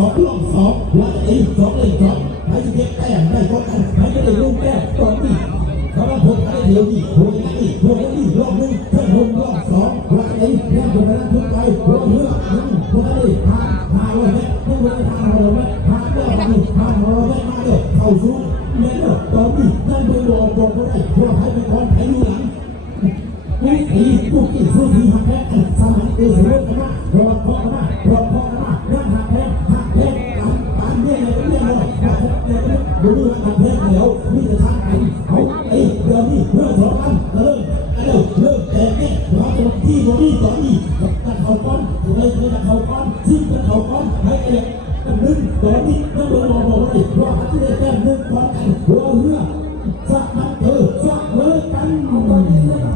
2 วัดอีก2 1 2ใครจะเก็บแต้มได้ก็กันใครจะได้ลูกแก้วตอนนี้เขาต้องพบกันเดียวดีหัวนี้รอบนึงเพิ่มหุ่นรอบ2วัดอีกแค่คนนั้นขึ้นไปหัวเรือคนนี้พาเลยนะพวกเราพาเราไหมพาเรือมาดิพาเราไหมมาเดี๋ยวเข้าสู่เล่นตอนนี้นั่นเป็นบอกก็ได้ว่าให้เป็นคนไทยอยู่หลังผู้ที่สู้ที่หักแพ้สมัยเออสมมติกันมารอพ่อกันมารอพ่อกันมานั่งหักแพ้การเนี่ยเลยดูนี่หักแพ้แล้วนี่จะทำกันเอาเดี๋ยวนี้เรื่องของมันเริ่มแต่เนี่ยเราจะที่วันนี้ตอนนี้กันเขาก้อนเลยกันเขาก้อนซึ่งกันเขาก้อนให้เอกกันนึงตอนนี้นั่งรอบอกเลยว่าที่ได้แต้มนึงพร้อมกันหัวเรือสักมันสักเลยกันตอนนี้สมัค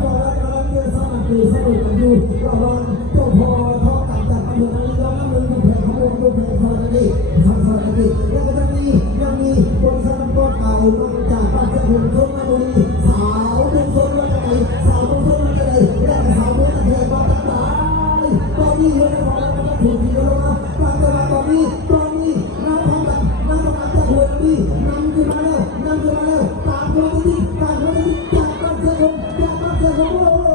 รสมัครกันอยู่ระวังเจ้าพ่อท้องตัดจากตำรวจนี้แล้วนั่งมือแผ่ขบวนดูแผ่ซอยกันดีทำซอยกันดีแล้วก็จะมีบนสนามบอลเก่าลงจากบ้านเจ้าหุ่นคนมาบุรีสาวเดินคนมาจากไหนสาวเดินคนมาจากไหนและสาวเดินจากไหนมาจากไหนตอนนี้เลยนะพอแล้วก็ถูกทีแล้วนะการจะมาตอนนี้น้ำพร้อมกันน้ำประมาณเจ้าหุ่นดีนำขึ้นมาแล้วตามคนที่จากบ้านเจ้าหุ่นโอ้